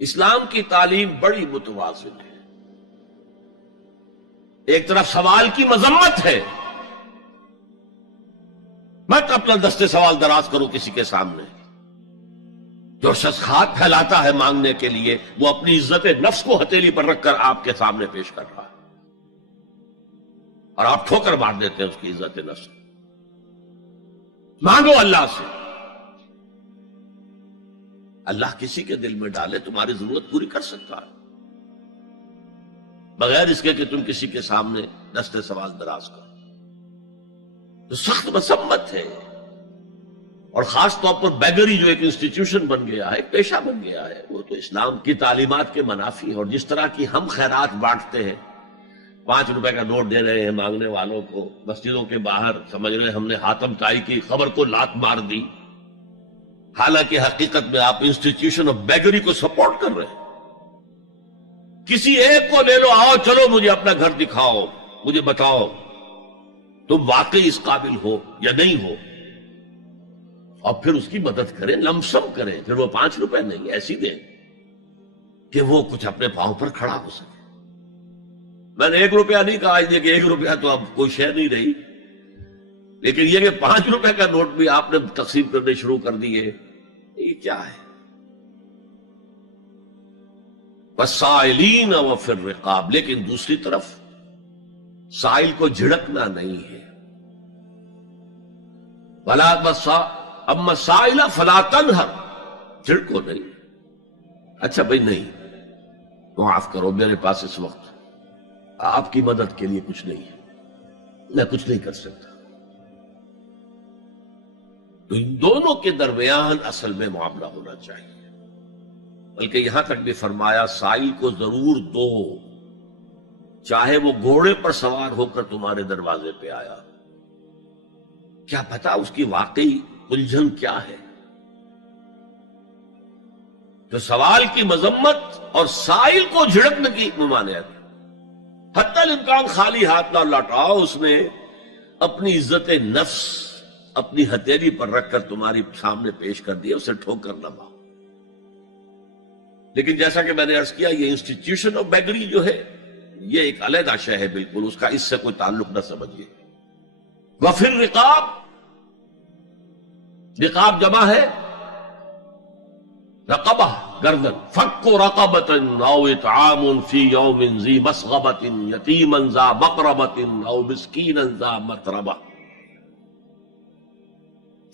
اسلام کی تعلیم بڑی متوازن ہے. ایک طرف سوال کی مذمت ہے، مت اپنا دستے سوال دراز کرو کسی کے سامنے. جو شخص ہاتھ پھیلاتا ہے مانگنے کے لیے، وہ اپنی عزت نفس کو ہتھیلی پر رکھ کر آپ کے سامنے پیش کر رہا ہے، اور آپ ٹھوکر مار دیتے ہیں اس کی عزت نفس. مانگو اللہ سے، اللہ کسی کے دل میں ڈالے تمہاری ضرورت پوری کر سکتا ہے، بغیر اس کے کہ تم کسی کے سامنے دستے سوال دراز کرو. تو سخت مذمت ہے. اور خاص طور پر بیگری جو ایک انسٹیٹیوشن بن گیا ہے، ایک پیشہ بن گیا ہے، وہ تو اسلام کی تعلیمات کے منافی ہے. اور جس طرح کی ہم خیرات بانٹتے ہیں، 5 روپے کا نوٹ دے رہے ہیں مانگنے والوں کو مسجدوں کے باہر، سمجھ رہے ہم نے حاتم طائی کی خبر کو لات مار دی، حالانکہ حقیقت میں آپ انسٹیٹیوشن آف بیگری کو سپورٹ کر رہے ہیں. کسی ایک کو لے لو، آؤ چلو مجھے اپنا گھر دکھاؤ، مجھے بتاؤ تم واقعی اس قابل ہو یا نہیں ہو، اور پھر اس کی مدد کریں، لمسم کریں. پھر وہ 5 روپے نہیں ایسی دیں کہ وہ کچھ اپنے پاؤں پر کھڑا ہو سکے. میں نے 1 روپیہ نہیں کہا کہ 1 روپیہ تو اب کوئی شے نہیں رہی، لیکن یہ کہ 5 روپے کا نوٹ بھی آپ نے تقسیم کرنے شروع کر دیے، یہ کیا ہے؟ وَالسَّائِلِينَ وَفِي الرِّقَابِ. لیکن دوسری طرف سائل کو جھڑکنا نہیں ہے. اما السائل فلا تنہر، جھڑکو نہیں. اچھا بھائی نہیں، معاف کرو، میرے پاس اس وقت آپ کی مدد کے لیے کچھ نہیں ہے، میں کچھ نہیں کر سکتا. تو ان دونوں کے درمیان اصل میں معاملہ ہونا چاہیے. بلکہ یہاں تک بھی فرمایا سائل کو ضرور دو، چاہے وہ گھوڑے پر سوار ہو کر تمہارے دروازے پہ آیا. کیا پتا اس کی واقعی الجھن کیا ہے. تو سوال کی مذمت اور سائل کو جھڑکنے کی ممانعت. حتی الامکان خالی ہاتھ نہ لوٹاؤ. اس نے اپنی عزت نفس اپنی ہتھیلی پر رکھ کر تمہاری سامنے پیش کر دیا، اسے ٹھوکر نہ مارو. لیکن جیسا کہ میں نے عرض کیا، یہ انسٹیٹیوشن آف بیگری جو ہے یہ ایک علیحدہ شے ہے، بالکل اس کا اس سے کوئی تعلق نہ سمجھیے. وفی الرقاب، رقاب جمع ہے رقبہ، گردن. فک رقبۃ او اطعام فی یوم ذی مسغبۃ یتیما ذا مقربۃ او مسکینا ذا متربہ.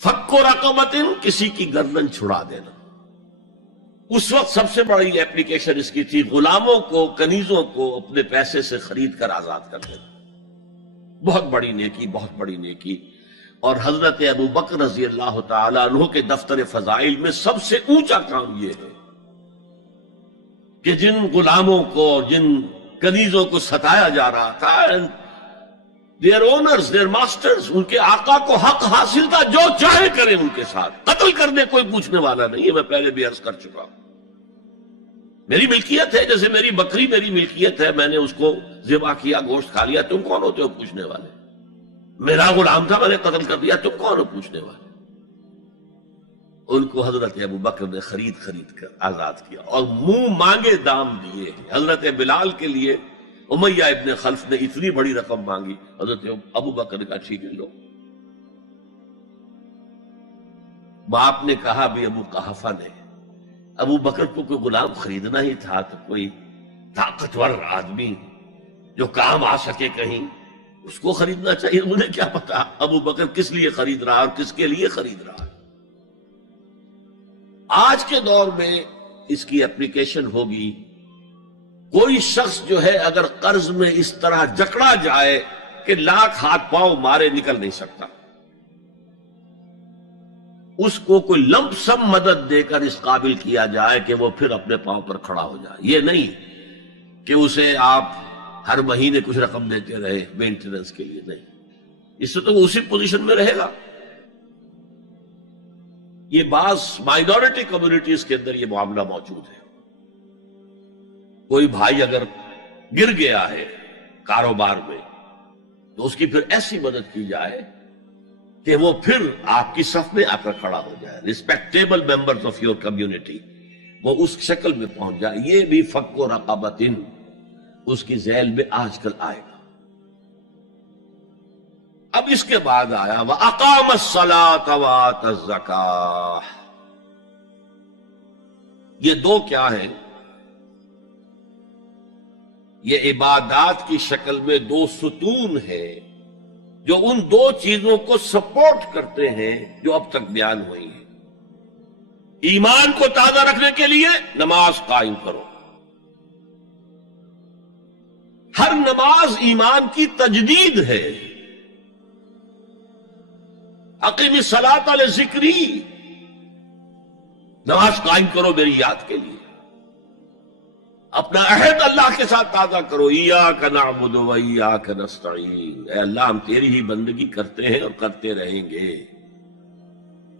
فک رقبۃ، کسی کی گردن چھڑا دینا. اس وقت سب سے بڑی اپلیکیشن اس کی تھی غلاموں کو، کنیزوں کو اپنے پیسے سے خرید کر آزاد کر دینا. بہت بڑی نیکی، بہت بڑی نیکی. اور حضرت ابو بکر رضی اللہ تعالیٰ عنہ کے دفتر فضائل میں سب سے اونچا کام یہ ہے کہ جن غلاموں کو اور جن کنیزوں کو ستایا جا رہا تھا، دیئر اونرز، دیئر ماسٹرز، ان کے آقا کو حق حاصل تھا، جو چاہے کریں ان کے ساتھ، قتل کرنے کوئی پوچھنے والا نہیں ہے. میں پہلے بھی عرض کر چکا ہوں، میری ملکیت ہے، جیسے میری بکری میری ملکیت ہے، میں نے اس کو ذبح کیا، گوشت کھا لیا، تم کون ہوتے ہو پوچھنے والے؟ میرا غلام تھا، میں نے قتل کر دیا، تم کون ہو پوچھنے والے؟ ان کو حضرت ابو بکر نے خرید کر آزاد کیا اور منہ مانگے دام دیے. حضرت بلال کے لیے امیہ ابن خلف نے اتنی بڑی رقم مانگی، حضرت ابو بکر نے کہا ٹھیک ہے لو. باپ نے کہا بھی ابو قحافہ نے، ابو بکر کو کوئی غلام خریدنا ہی تھا تو کوئی طاقتور آدمی جو کام آ سکے کہیں، اس کو خریدنا چاہیے. انہیں کیا پتا ابو بکر کس لیے خرید رہا اور کس کے لیے خرید رہا. آج کے دور میں اس کی اپلیکیشن ہوگی. کوئی شخص جو ہے اگر قرض میں اس طرح جکڑا جائے کہ لاکھ ہاتھ پاؤں مارے نکل نہیں سکتا، اس کو کوئی لمپ سم مدد دے کر اس قابل کیا جائے کہ وہ پھر اپنے پاؤں پر کھڑا ہو جائے. یہ نہیں کہ اسے آپ ہر مہینے کچھ رقم دیتے رہے مینٹیننس کے لیے، نہیں، اس سے تو وہ اسی پوزیشن میں رہے گا. یہ بعض مائنورٹی کمیونٹیز کے اندر یہ معاملہ موجود ہے. کوئی بھائی اگر گر گیا ہے کاروبار میں تو اس کی پھر ایسی مدد کی جائے کہ وہ پھر آپ کی صف میں آ کر کھڑا ہو جائے. Respectable members of your community وہ اس شکل میں پہنچ جائے. یہ بھی فک و رقبتن اس کی ذیل میں آج کل آئے گا. اب اس کے بعد آیا وَأَقَامَ الصَّلَاةَ وَآتَى الزَّكَاةَ. یہ دو کیا ہیں؟ یہ عبادات کی شکل میں دو ستون ہیں جو ان دو چیزوں کو سپورٹ کرتے ہیں جو اب تک بیان ہوئی ہیں. ایمان کو تازہ رکھنے کے لیے نماز قائم کرو. ہر نماز ایمان کی تجدید ہے. اقیم الصلاۃ لذکری، نماز قائم کرو میری یاد کے لیے. اپنا عہد اللہ کے ساتھ تازہ کرو. ایاک نعبد و ایاک نستعین، اے اللہ ہم تیری ہی بندگی کرتے ہیں اور کرتے رہیں گے،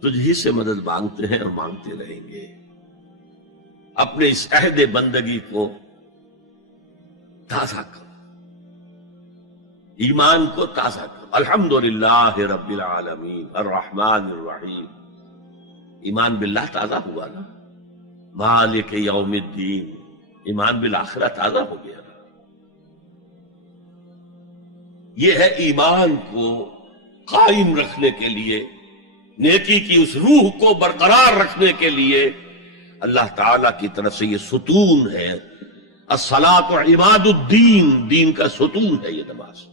تجھ ہی سے مدد مانگتے ہیں اور مانگتے رہیں گے. اپنے اس عہد بندگی کو تازہ کرو، ایمان کو تازہ کرو. الحمدللہ رب العالمین الرحمن الرحیم. ایمان باللہ تازہ ہوا نا. مالک یوم الدین، ایمان بالآخرہ تازہ ہو گیا نا. یہ ہے ایمان کو قائم رکھنے کے لیے، نیکی کی اس روح کو برقرار رکھنے کے لیے اللہ تعالی کی طرف سے یہ ستون ہے. الصلاۃ عماد الدین، دین کا ستون ہے یہ نماز.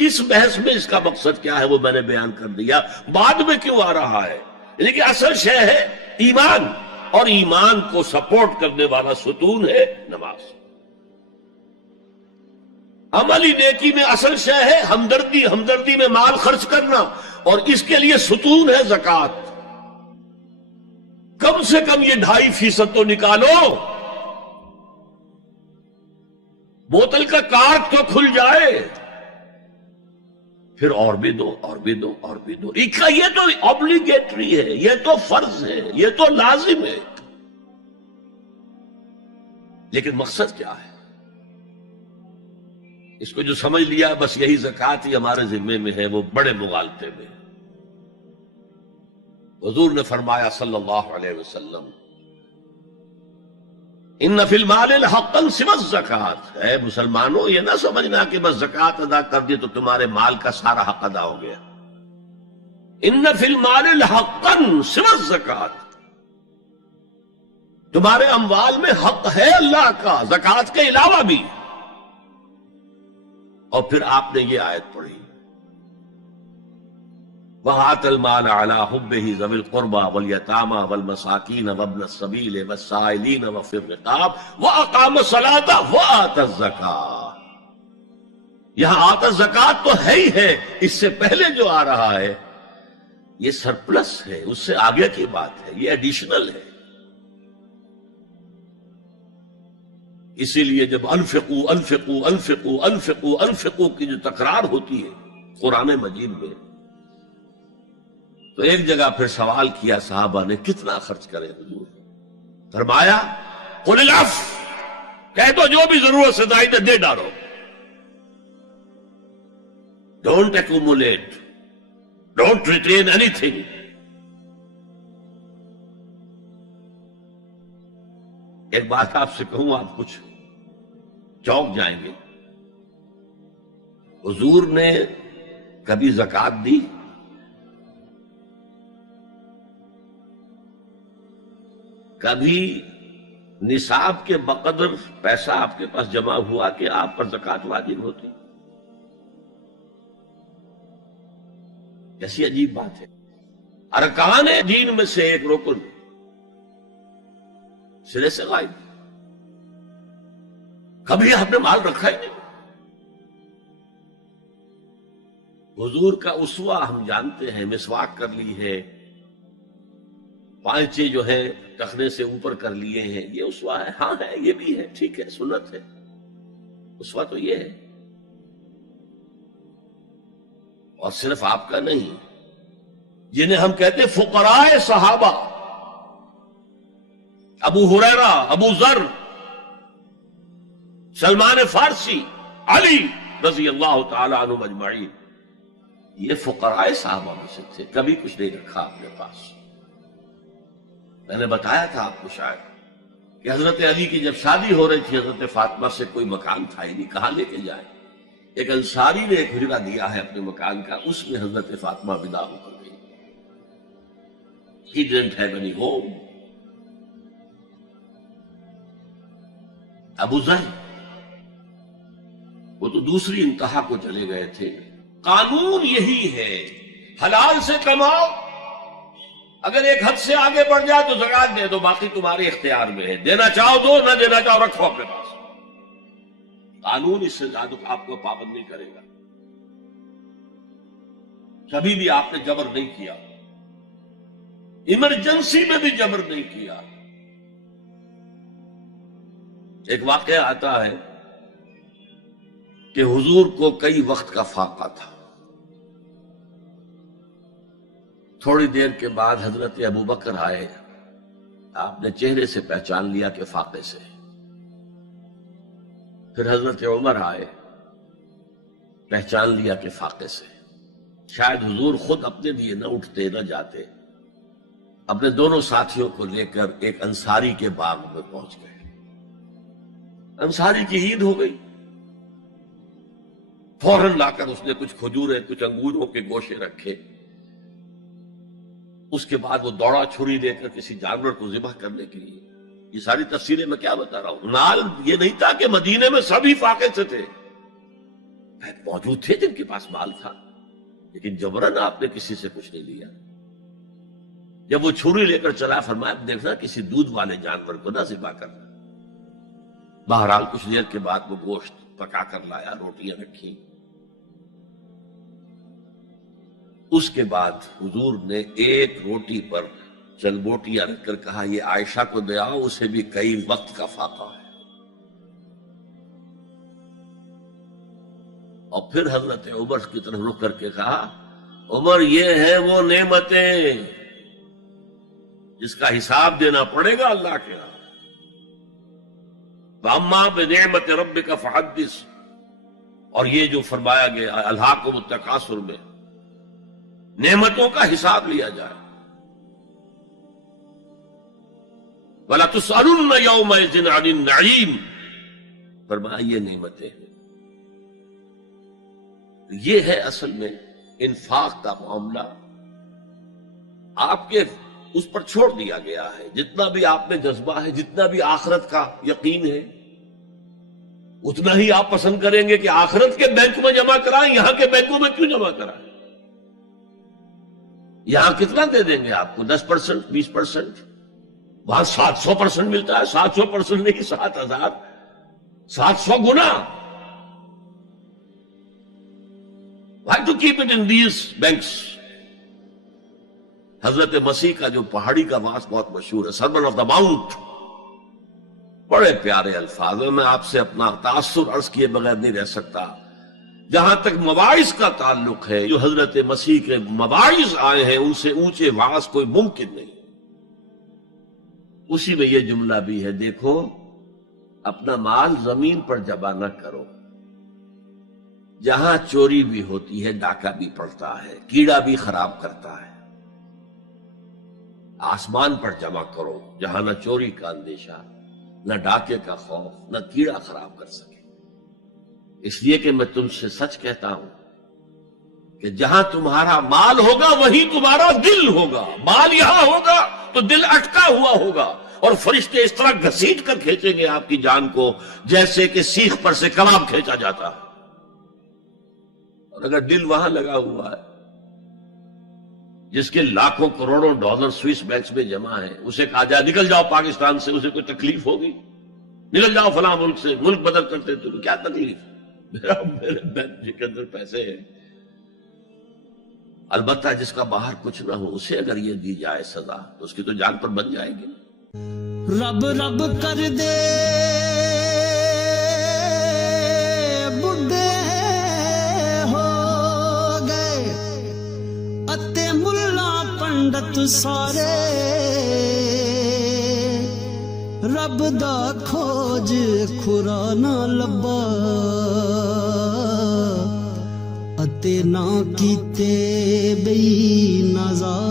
اس بحث میں اس کا مقصد کیا ہے وہ میں نے بیان کر دیا. بعد میں کیوں آ رہا ہے؟ یعنی کہ اصل شے ہے ایمان، اور ایمان کو سپورٹ کرنے والا ستون ہے نماز. عملی نیکی میں اصل شے ہے ہمدردی، ہمدردی میں مال خرچ کرنا، اور اس کے لیے ستون ہے زکوٰۃ. کم سے کم یہ 2.5% تو نکالو، بوتل کا کارک تو کھل جائے، پھر اور بھی دو اور بھی دو اور بھی دو. یہ تو obligatory ہے، یہ تو فرض ہے، یہ تو لازم ہے. لیکن مقصد کیا ہے؟ اس کو جو سمجھ لیا بس یہی زکوٰۃ ہی ہمارے ذمے میں ہے، وہ بڑے مغالطے میں. حضور نے فرمایا صلی اللہ علیہ وسلم ان فی المال حقا سوى الزکوٰۃ. اے مسلمانوں یہ نہ سمجھنا کہ بس زکوٰۃ ادا کر دی تو تمہارے مال کا سارا حق ادا ہو گیا. ان فی المال حقا سوى الزکوٰۃ، تمہارے اموال میں حق ہے اللہ کا زکوٰۃ کے علاوہ بھی. اور پھر آپ نے یہ آیت پڑھی وَآتَى الْمَالَ عَلَىٰ حُبِّهِ ذَوِي الْقُرْبَىٰ وَالْيَتَامَىٰ وَالْمَسَاكِينَ وَابْنَ السَّبِيلِ وَالسَّائِلِينَ وَفِي الرِّقَابِ وَأَقَامَ الصَّلَاةَ وَآتَى الزَّكَاةَ. یہاں آتَى الزَّكَاةَ تو ہے ہی ہے، اس سے پہلے جو آ رہا ہے یہ سرپلس ہے، اس سے آگے کی بات ہے، یہ ایڈیشنل ہے. اسی لیے جب انفقوا انفقوا انفقوا انفقوا انفقوا کی جو تکرار ہوتی ہے قرآن مجید میں، تو ایک جگہ پھر سوال کیا صحابہ نے کتنا خرچ کرے حضور؟ فرمایا قل العفو، کہہ دو جو بھی ضرورت سے زائد دے ڈالو. Don't accumulate, don't retain any thing. ایک بات آپ سے کہوں، آپ کچھ چونک جائیں گے. حضور نے کبھی زکوٰۃ دی؟ کبھی نصاب کے بقدر پیسہ آپ کے پاس جمع ہوا کہ آپ پر زکوٰۃ واجب ہوتی؟ ایسی عجیب بات ہے. ارکان دین میں سے ایک رکن سرے سے غائب. کبھی آپ نے مال رکھا ہی نہیں. حضور کا اسوہ ہم جانتے ہیں، مسواک کر لی ہے، پانچے جو ہے ٹخنے سے اوپر کر لیے ہیں، یہ اسوہ ہے. ہاں ہے، یہ بھی ہے، ٹھیک ہے، سنت ہے. اسوہ تو یہ ہے. اور صرف آپ کا نہیں، جنہیں ہم کہتے ہیں فقراء صحابہ، ابو ہریرہ، ابو ذر، سلمان فارسی، علی رضی اللہ تعالی عنہ اجمعین، یہ فقراء صحابہ میں سے تھے. کبھی کچھ نہیں رکھا اپنے پاس. میں نے بتایا تھا آپ کو شاید کہ حضرت علی کی جب شادی ہو رہی تھی حضرت فاطمہ سے کوئی مکان تھا ہی نہیں، کہاں لے کے جائیں؟ ایک انصاری نے ایک حجرہ دیا ہے اپنے مکان کا، اس میں حضرت فاطمہ ودا ہو کر گئی. He didn't have any home. ابو ذر وہ تو دوسری انتہا کو چلے گئے تھے. قانون یہی ہے، حلال سے کماؤ، اگر ایک حد سے آگے بڑھ جائے تو زکات دے دو، باقی تمہارے اختیار میں ہے، دینا چاہو دو، نہ دینا چاہو رکھو اپنے پاس. قانون اس سے زیادہ آپ کو پابند نہیں کرے گا. کبھی بھی آپ نے جبر نہیں کیا، ایمرجنسی میں بھی جبر نہیں کیا. ایک واقعہ آتا ہے کہ حضور کو کئی وقت کا فاقہ تھا. تھوڑی دیر کے بعد حضرت ابو بکر آئے، آپ نے چہرے سے پہچان لیا کہ فاقے سے. پھر حضرت عمر آئے، پہچان لیا کہ فاقے سے. شاید حضور خود اپنے لیے نہ اٹھتے نہ جاتے، اپنے دونوں ساتھیوں کو لے کر ایک انصاری کے باغ میں پہنچ گئے. انصاری کی عید ہو گئی، فوراً لا کر اس نے کچھ کھجوریں کچھ انگوروں کے گوشے رکھے. اس کے بعد وہ دوڑا چھری لے کر کسی جانور کو ذبح کرنے کے لیے. یہ ساری تفصیلیں میں کیا بتا رہا ہوں. نال یہ نہیں تھا کہ مدینے میں سبھی فاقے سے تھے، موجود تھے جن کے پاس مال تھا، لیکن جبرن آپ نے کسی سے کچھ نہیں لیا. جب وہ چھری لے کر چلا، فرمایا دیکھنا کسی دودھ والے جانور کو نہ ذبح کرنا. بہرحال کچھ دیر کے بعد وہ گوشت پکا کر لایا، روٹیاں رکھی. اس کے بعد حضور نے ایک روٹی پر چند بوٹیاں رکھ کر کہا یہ عائشہ کو دے آؤ، اسے بھی کئی وقت کا فاقہ ہے. اور پھر حضرت عمر کی طرف رخ کر کے کہا عمر یہ ہیں وہ نعمتیں جس کا حساب دینا پڑے گا اللہ کے ہاں. وَأَمَّا بِنِعْمَةِ رَبِّكَ فَحَدِّثْ، اور یہ جو فرمایا گیا الہاکم التکاثر میں نعمتوں کا حساب لیا جائے. وَلَا تُسْأَلُنَّ يَوْمَئِذٍ عَنِ النَّعِيمِ، فرمایا یہ نعمتیں ہیں. یہ ہے اصل میں انفاق کا معاملہ. آپ کے اس پر چھوڑ دیا گیا ہے. جتنا بھی آپ میں جذبہ ہے، جتنا بھی آخرت کا یقین ہے، اتنا ہی آپ پسند کریں گے کہ آخرت کے بینک میں جمع کرائیں، یہاں کے بینکوں میں کیوں جمع کرائیں. یہاں کتنا دے دیں گے آپ کو؟ 10%، 20%. وہاں 700% ملتا ہے. 700% نہیں، 7,000، 700 گنا. Why to keep it in these banks? حضرت مسیح کا جو پہاڑی کا واس بہت مشہور ہے، سرمن آف دا ماؤنٹ، بڑے پیارے الفاظ ہیں. میں آپ سے اپنا تاثر عرض کیے بغیر نہیں رہ سکتا. جہاں تک مواعظ کا تعلق ہے، جو حضرت مسیح کے مواعظ آئے ہیں ان سے اونچے واعظ کوئی ممکن نہیں. اسی میں یہ جملہ بھی ہے، دیکھو اپنا مال زمین پر جمع نہ کرو. جہاں چوری بھی ہوتی ہے ڈاکہ بھی پڑتا ہے، کیڑا بھی خراب کرتا ہے. آسمان پر جمع کرو جہاں نہ چوری کا اندیشہ، نہ ڈاکے کا خوف، نہ کیڑا خراب کر سکے. اس لیے کہ میں تم سے سچ کہتا ہوں کہ جہاں تمہارا مال ہوگا وہیں تمہارا دل ہوگا. مال یہاں ہوگا تو دل اٹکا ہوا ہوگا، اور فرشتے اس طرح گھسیٹ کر کھینچیں گے آپ کی جان کو جیسے کہ سیخ پر سے کباب کھینچا جاتا ہے. اور اگر دل وہاں لگا ہوا ہے جس کے لاکھوں کروڑوں ڈالر سوئس بینکس میں جمع ہیں، اسے کہا جائے نکل جاؤ پاکستان سے، اسے کوئی تکلیف ہوگی؟ نکل جاؤ فلاں ملک سے، ملک بدل کرتے تو کیا تکلیف؟ میرے بینک کے اندر پیسے ہیں. البتہ جس کا باہر کچھ نہ ہو اسے اگر یہ دی جائے سزا تو اس کی تو جان پر بن جائے گی. رب رب کر دے بڈھے ہو گئے اتے ملا پنڈت سارے، رب دا کھوج خورا نہ لبا اتے نہ کیتے بئی نظارے.